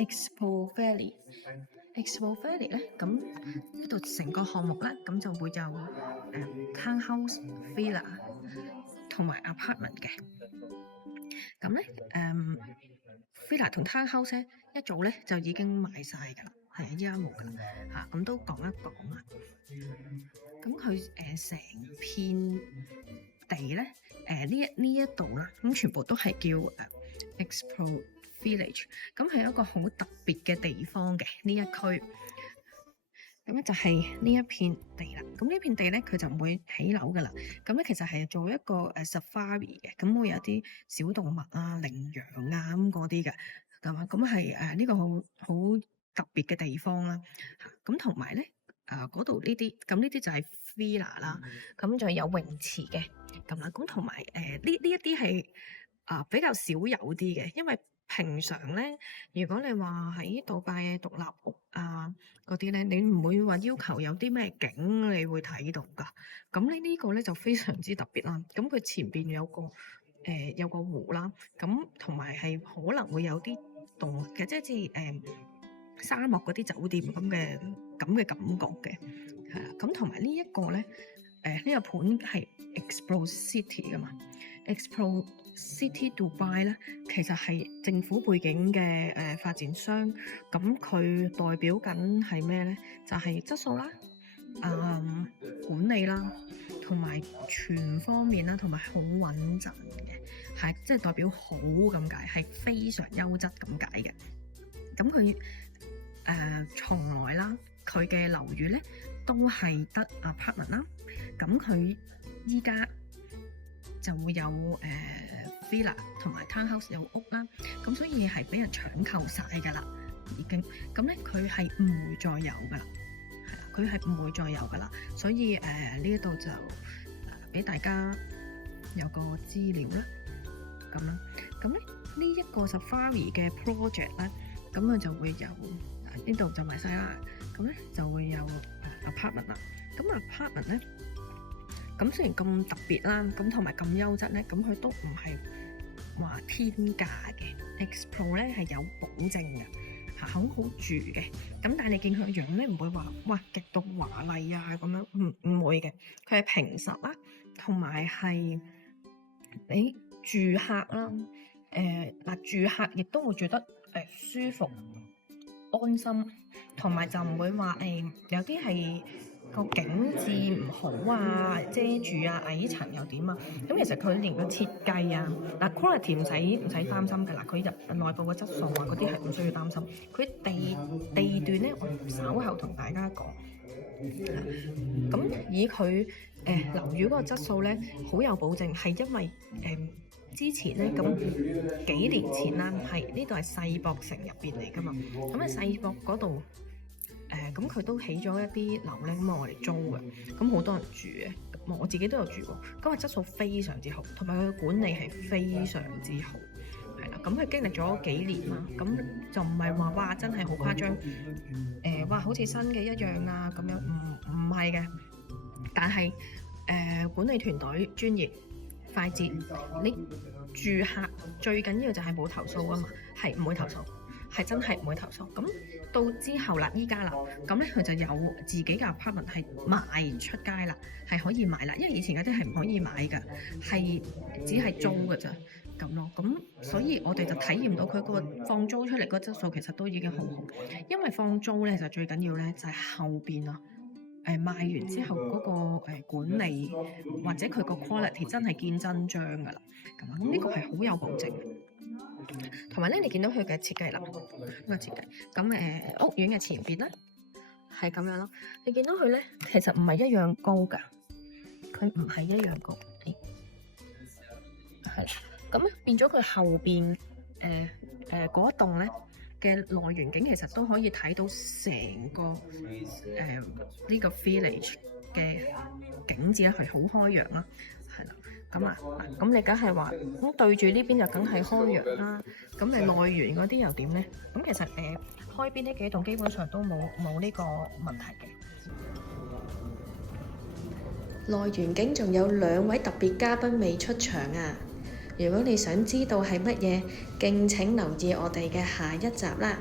Expo Valley。Expo Valley 咧，咁呢度成個項目咧，咁就會有townhouse、villa 同埋 apartment 嘅。咁咧villa 同 townhouse 咧一早咧就已經賣晒㗎啦，係啊，依家冇㗎啦嚇。咁都講一講啊。咁佢成片地咧呢一度啦，咁全部都係叫Expo Village。咁係一個好特別嘅地方嘅呢一區。咁咧就係呢一片地啦。咁呢片地咧佢就唔會起樓㗎啦。咁咧其實係做一個safari 嘅，咁會有啲小動物啊、羚羊啊咁嗰啲嘅，係嘛？咁係呢個好特別嘅地方啦。咁同埋咧嗰度呢啲，咁呢啲就係 villa 啦。咁就有泳池嘅咁啦。咁同埋呢一啲係比較少有啲嘅，因為平常咧，如果你話喺杜拜嘅獨立屋啊嗰啲咧，你唔會話要求有啲咩景你會睇到㗎。咁呢個咧就非常之特別啦。咁佢前邊有個湖啦，咁同埋係可能會有啲動物嘅，即係沙漠嗰啲酒店咁嘅感覺嘅，係啦。咁同埋呢一個咧，呢個盤係 Expo City 㗎嘛。Expo City Dubai 咧，其實係政府背景嘅發展商，咁佢代表緊係咩咧？就係質素啦、管理啦，同埋全方面啦，同埋好穩陣嘅，係即係代表好咁解，係非常優質咁解嘅。咁佢從來啦，佢嘅樓宇咧都係得 apartment 啦。咁佢依家就會有villa 同埋 townhouse 有屋啦，咁所以係俾人搶購晒㗎啦，已經。咁咧佢係唔會再有㗎啦，係啦，佢係唔會再有㗎啦。所以呢一度就俾大家有個資料啦，咁啦。咁咧呢一個 safari 嘅 project 咧，咁佢就會有呢度就賣晒啦。咁咧就會有apartment 啦。咁 apartment 咧，咁雖然咁特別啦，咁同埋咁優質咧，咁佢都唔係話天價嘅。Expo 咧係有保證嘅，好住嘅。咁但係你見佢個樣咧，唔會話哇極度華麗啊咁樣，唔會嘅。佢係平實啦，同埋係你住客啦，住客亦都會住得舒服、安心，同埋就唔會話有啲係個景緻唔好啊，遮住啊，矮層又點啊。咁其實佢連個設計啊，quality 唔使擔心㗎啦。佢入內部嘅質素啊嗰啲係唔需要擔心。佢地段咧，我稍後同大家講。咁以佢樓宇嗰個質素咧，好有保證，係因為之前咧，咁幾年前啦，係呢度係世博城入邊嚟㗎嘛。咁喺世博嗰度咁佢都起咗一啲樓咧，咁我哋租嘅，咁好多人住嘅，我自己都有住過。咁質素非常之好，同埋佢嘅管理係非常之好，係啦。咁佢經歷咗幾年啦，咁就唔係話哇真係好誇張，哇好似新嘅一樣啊咁樣，唔係嘅。但係管理團隊專業、快捷，你住客最緊要就係冇投訴啊嘛，係唔會投訴。係真係唔會投訴。咁到之後啦，依家啦，咁咧佢就有自己嘅 apartment 係賣出街啦，係可以買啦。因為以前嗰啲係唔可以買㗎，係只係租㗎咋咁咯。咁所以我哋就體驗到佢個放租出嚟個質素其實都已經好好。因為放租咧就最緊要咧就係後邊啊，賣完之後嗰個管理或者佢個 quality 真係見真章㗎啦。咁呢個係好有保證嘅。同埋咧，你見到佢嘅設計啦，呢個設計咁屋苑嘅前邊咧係咁樣咯。你見到佢咧，其實唔係一樣高㗎，佢唔係一樣高，係啦。咁咧變咗佢後邊嗰一棟咧嘅內園景，其實都可以睇到成個呢個 village 嘅景緻咧，係好開揚啦，係啦。咁你梗係話咁對住呢邊就梗係開揚啦。咁你內園嗰啲又點咧？咁其實開邊呢幾棟基本上都冇呢個問題嘅。內園景仲有2位特別嘉賓未出場啊！如果你想知道係乜嘢，敬請留意我哋嘅下一集啦。